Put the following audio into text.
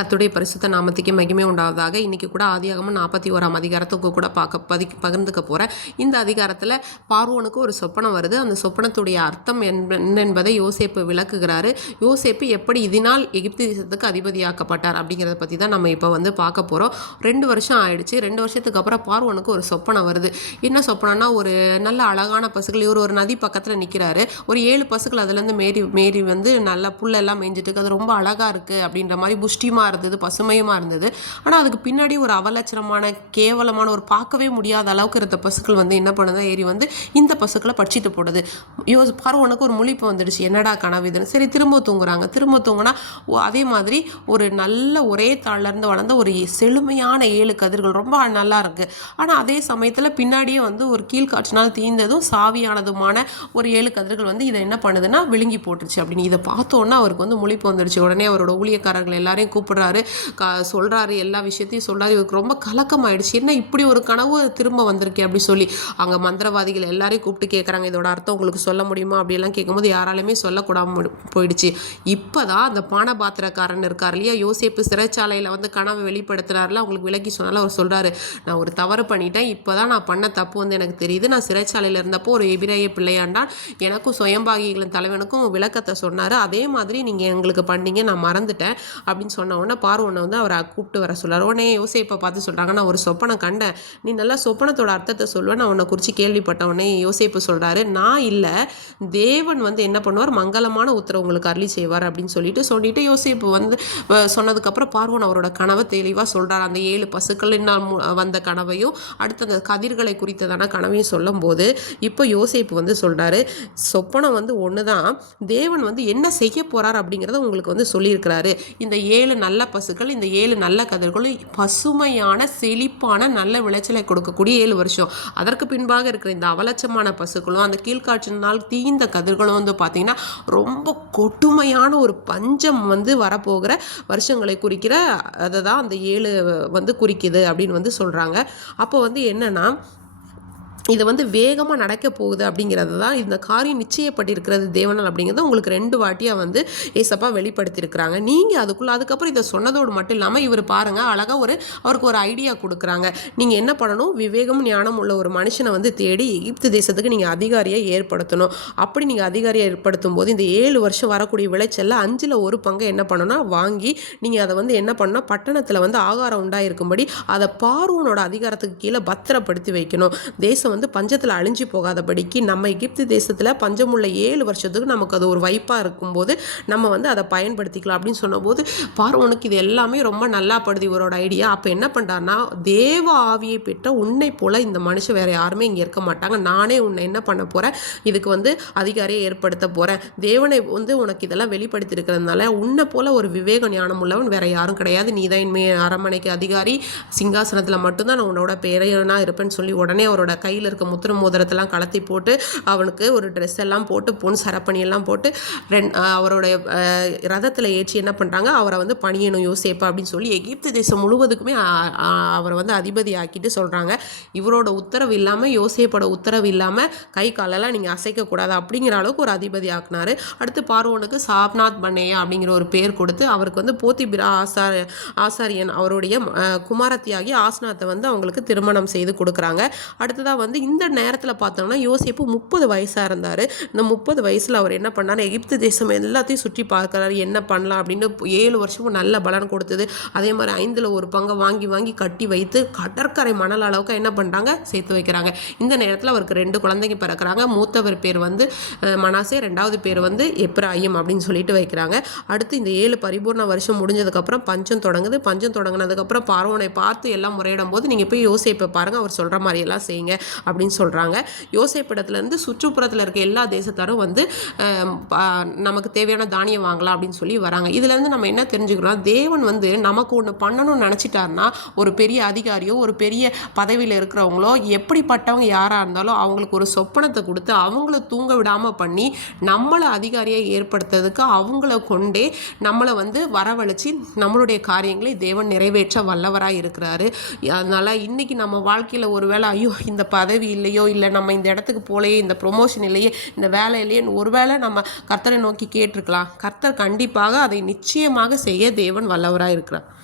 கர்த்தருடைய பரிசுத்த நாமத்துக்கு மகிமை உண்டாவதாக. இன்றைக்கி கூட ஆதியாகமம் 41ஆம் அதிகாரத்துக்கு கூட பகிர்ந்துக்க போகிறேன். இந்த அதிகாரத்தில் பார்வோனுக்கு ஒரு சொப்பனம் வருது. அந்த சொப்பனத்துடைய அர்த்தம் என்பதை யோசேப்பு விளக்குகிறாரு. யோசேப்பு எப்படி இதனால் எகிப்து தேசத்துக்கு அதிபதியாக்கப்பட்டார் அப்படிங்கிறத பற்றி தான் நம்ம இப்போ பார்க்க போகிறோம். 2 வருஷம் ஆயிடுச்சு. 2 வருஷத்துக்கு அப்புறம் பார்வோனுக்கு ஒரு சொப்பனம் வருது. என்ன சொப்பனம்னா, ஒரு நல்ல அழகான பசுகள், இவர் ஒரு நதி பக்கத்தில் நிற்கிறாரு. ஒரு 7 பசுகள் அதுலேருந்து மேரி நல்லா புல்லெல்லாம் மேய்ஞ்சிட்டு அது ரொம்ப அழகாக இருக்குது அப்படின்ற மாதிரி புஷ்டியமாக இருந்தது, பசுமையுமா இருந்தது. ஆனால் அதுக்கு பின்னாடி ஒரு அவலட்சணமான, கேவலமான, ஒரு பார்க்கவே முடியாத அளவுக்கு இருந்த பசுக்கள் என்ன பண்ணுது, ஏறி இந்த பசுக்களை பட்சித்து போடுது. பார்வோனுக்கு ஒரு முழிப்பு வந்துடுச்சு, என்னடா கனவு இதுன்னு. சரி, திரும்ப தூங்குறாங்க. திரும்ப தூங்கினா அதே மாதிரி ஒரு நல்ல ஒரே தாழ்லேருந்து வளர்ந்த ஒரு செழுமையான 7 கதிர்கள் ரொம்ப நல்லா இருக்கு. ஆனால் அதே சமயத்தில் பின்னாடியே ஒரு கீழ்காற்றினால் தீர்ந்ததும் சாவியானதுமான ஒரு 7 கதிர்கள் இதை என்ன பண்ணுதுன்னா விழுங்கி போட்டுருச்சு அப்படின்னு. இதை பார்த்தோன்னா அவருக்கு முழிப்பு வந்துடுச்சு. உடனே அவரோட ஊழியக்காரர்கள் எல்லாரையும் கூப்பிடுறாரு, சொல்கிறாரு, எல்லா விஷயத்தையும் சொல்கிறாரு. இவருக்கு ரொம்ப கலக்கமாயிடுச்சு. என்ன இப்படி ஒரு கனவு திரும்ப வந்திருக்கே அப்படி சொல்லி அங்கே மந்திரவாதிகள் எல்லாரையும் கூப்பிட்டு கேட்குறாங்க, இதோட அர்த்தம் உங்களுக்கு சொல்ல முடியுமா அப்படியெல்லாம் கேட்கும்போது யாராலுமே சொல்லக்கூடாம போயிடுச்சு. இப்போ தான் அந்த பானபாத்திரக்காரன் இருக்கார் இல்லையா, யோசேப்பு சிறைச்சாலையில் கனவை வெளிப்படுத்துறாருல, அவங்களுக்கு விலக்கி சொன்னாலும் அவர் சொல்கிறாரு, நான் ஒரு தவறு பண்ணிட்டேன். இப்போ தான் நான் பண்ண தப்பு எனக்கு தெரியுது. நான் சிறைச்சாலையில் இருந்தப்போ ஒரு எபிரேய பிள்ளையாண்டான் எனக்கும் சுயம்பாகிகளின் தலைவனுக்கும் விளக்கத்தை சொன்னார். அதே மாதிரி நீங்கள் எங்களுக்கு பண்ணீங்க, நான் மறந்துட்டேன் அப்படின்னு சொன்ன உடனே பார்வோனை அவரை கூப்பிட்டு வர சொல்கிறார். உடனே யோசேப்பை பார்த்து சொல்கிறாங்க, நான் ஒரு சொப்பனம் கண்டேன், நீ நல்லா சொப்பனத்தோட அர்த்தத்தை சொல்லுவேன், நான் உன்னை குறித்து கேள்விப்பட்ட உடனே யோசேப்பு சொல்கிறாரு, நான் இல்லை, தேவன் என்ன பண்ணுவார், மங்களமான உத்தரவு உங்களுக்கு அருளி செய்வார் அப்படின்னு சொல்லிட்டு யோசேப்பு சொன்னதுக்கப்புறம் பார்வோன் அவரோட கனவை தெளிவாக சொல்கிறார். அந்த 7 பசுக்களினால் வந்த கனவையும் அடுத்து அந்த கதிர்களை குறித்ததான கனவையும் சொல்லும் போது இப்போ யோசேப்பு சொல்கிறாரு, சொப்பனம் ஒன்று தான், தேவன் என்ன செய்ய போகிறார் அப்படிங்கிறத உங்களுக்கு சொல்லியிருக்கிறாரு. இந்த 7 நல்ல பசுக்கள், இந்த 7 நல்ல கதிர்களும் பசுமையான செழிப்பான நல்ல விளைச்சலை கொடுக்கக்கூடிய 7 வருஷம். அதற்கு பின்பாக இருக்கிற இந்த அவலட்சமான பசுக்களும் அந்த கீழ்காற்றினால் தீந்த கதிர்களும் பார்த்தீங்கன்னா ரொம்ப கொடுமையான ஒரு பஞ்சம் வரப்போகிற வருஷங்களை குறிக்கிற அதை தான் அந்த 7 குறிக்குது அப்படின்னு சொல்கிறாங்க. அப்போ என்னன்னா, இது வேகமாக நடக்க போகுது அப்படிங்கிறது தான், இந்த காரியம் நிச்சயப்பட்டிருக்கிறது தேவனால் அப்படிங்கிறத உங்களுக்கு 2 வாட்டியாக ஏசப்பா வெளிப்படுத்தியிருக்கிறாங்க. நீங்கள் அதுக்கப்புறம் இதை சொன்னதோடு மட்டும் இல்லாமல் இவர் பாருங்கள், அழகாக அவருக்கு ஒரு ஐடியா கொடுக்குறாங்க. நீங்கள் என்ன பண்ணணும், விவேகம் ஞானம் உள்ள ஒரு மனுஷனை தேடி எகிப்து தேசத்துக்கு நீங்கள் அதிகாரியை ஏற்படுத்தணும். அப்படி நீங்கள் அதிகாரியை ஏற்படுத்தும் போது இந்த 7 வருஷம் வரக்கூடிய விளைச்சலில் 5ல் 1 பங்கு என்ன பண்ணணும்னா வாங்கி நீங்கள் அதை என்ன பண்ணணும், பட்டணத்தில் ஆகாரம் உண்டாயிருக்கும்படி அதை பார்வோனோட அதிகாரத்துக்கு கீழே பத்திரப்படுத்தி வைக்கணும். தேசம் பஞ்சத்தில் அழிஞ்சு போகாதபடிக்கு நம்ம எகிப்து தேசத்தில் பஞ்சம் உள்ள 7 வருஷத்துக்கு நமக்கு அது ஒரு வாய்ப்பாக இருக்கும்போது நம்ம அதை பயன்படுத்திக்கலாம் அப்படின்னு சொன்னபோது பார்வோனுக்கு இது எல்லாமே ரொம்ப நல்லா படுது இவரோட ஐடியா. அப்போ என்ன பண்ணுறாருன்னா, தேவ ஆவியை பெற்ற உன்னை போல இந்த மனுஷன் வேறு யாருமே இங்கே இருக்க மாட்டாங்க, நானே உன்னை என்ன பண்ண போகிறேன், இதுக்கு அதிகாரியை ஏற்படுத்த போகிறேன். தேவனை உனக்கு இதெல்லாம் வெளிப்படுத்தி இருக்கிறதுனால உன்னை போல ஒரு விவேக ஞானம் உள்ளவன் வேறு யாரும் கிடையாது, நீ தான் இனிமே அரண்மனைக்கு அதிகாரி, சிங்காசனத்தில் மட்டும்தான் நான் உன்னோட பேரையனா இருப்பேன்னு சொல்லி உடனே அவரோட கையில் இருக்க முத்திர மோதிரத்தெல்லாம் கலத்தி போட்டு அவனுக்கு ஒரு ட்ரெஸ் எல்லாம் போட்டு பொன் சரப்பணி எல்லாம் போட்டு அவருடைய ரதத்தில் ஏற்றி என்ன பண்ணுறாங்க, அவரை பணியணும் யோசேப்பா அப்படின்னு சொல்லி எகிப்து தேசம் முழுவதுக்குமே அவரை அதிபதி ஆக்கிட்டு சொல்கிறாங்க. இவரோட உத்தரவு இல்லாமல், யோசேப்போட உத்தரவு இல்லாமல் கை காலெல்லாம் நீங்கள் அசைக்கக்கூடாது அப்படிங்கிற அளவுக்கு ஒரு அதிபதி ஆக்குனாரு. அடுத்து பார்வோனுக்கு சாப்நாத் பனேயா அப்படிங்கிற ஒரு பேர் கொடுத்து அவருக்கு போத்திபிரா ஆசாரியன் அவருடைய குமாரத்தியாகி ஆஸ்நாத்தை அவங்களுக்கு திருமணம் செய்து கொடுக்குறாங்க. அடுத்ததாக இந்த நேரத்தில் பார்த்தோம்னா யோசேப்பு 30 வயசாக இருந்தார். இந்த 30 வயசில் அவர் என்ன பண்ணார், எகிப்து தேசம் எல்லாத்தையும் சுற்றி பார்க்குறாரு, என்ன பண்ணலாம் அப்படின்னு. 7 வருஷமும் நல்ல பலன் கொடுத்தது. அதே மாதிரி 5ல் 1 பங்கை வாங்கி கட்டி வைத்து கடற்கரை மணல் அளவுக்கு என்ன பண்ணுறாங்க, சேர்த்து வைக்கிறாங்க. இந்த நேரத்தில் அவருக்கு 2 குழந்தைங்க பிறக்கிறாங்க. மூத்தவர் பேர் மனாசே, 2வது பேர் எப்ராயிம் அப்படின்னு சொல்லிட்டு வைக்கிறாங்க. அடுத்து இந்த 7 பரிபூர்ண வருஷம் முடிஞ்சதுக்கப்புறம் பஞ்சம் தொடங்குது. பஞ்சம் தொடங்கினதுக்கப்புறம் பார்வோனை பார்த்து எல்லாம் முறையிடும் போது நீங்கள் போய் யோசேப்பை பாருங்கள், அவர் சொல்கிற மாதிரி எல்லாம் செய்யுங்க அப்படின்னு சொல்கிறாங்க. யோசேப்பிடத்துலேருந்து சுற்றுப்புறத்தில் இருக்க எல்லா தேசத்தாரும் நமக்கு தேவையான தானியம் வாங்கலாம் அப்படின்னு சொல்லி வராங்க. இதுலேருந்து நம்ம என்ன தெரிஞ்சுக்கிறோம், தேவன் நமக்கு ஒன்று பண்ணணும்னு நினச்சிட்டாருன்னா, ஒரு பெரிய அதிகாரியோ ஒரு பெரிய பதவியில் இருக்கிறவங்களோ எப்படிப்பட்டவங்க யாராக இருந்தாலும் அவங்களுக்கு ஒரு சொப்பனத்தை கொடுத்து அவங்கள தூங்க விடாமல் பண்ணி நம்மளை அதிகாரியை ஏற்படுத்துறதுக்கு அவங்கள கொண்டே நம்மளை வரவழைச்சி நம்மளுடைய காரியங்களை தேவன் நிறைவேற்ற வல்லவராக இருக்கிறாரு. அதனால் இன்றைக்கி நம்ம வாழ்க்கையில் ஒருவேளை ஐயோ இந்த பதவி இல்லையோ, இல்லை நம்ம இந்த இடத்துக்கு போலையே, இந்த ப்ரொமோஷன் இல்லையே, இந்த வேலை இல்லையே, ஒருவேளை நம்ம கர்த்தரை நோக்கி கேட்டிருக்கலாம். கர்த்தர் கண்டிப்பாக அதை நிச்சயமாக செய்ய தேவன் வல்லவராக இருக்கிறார்.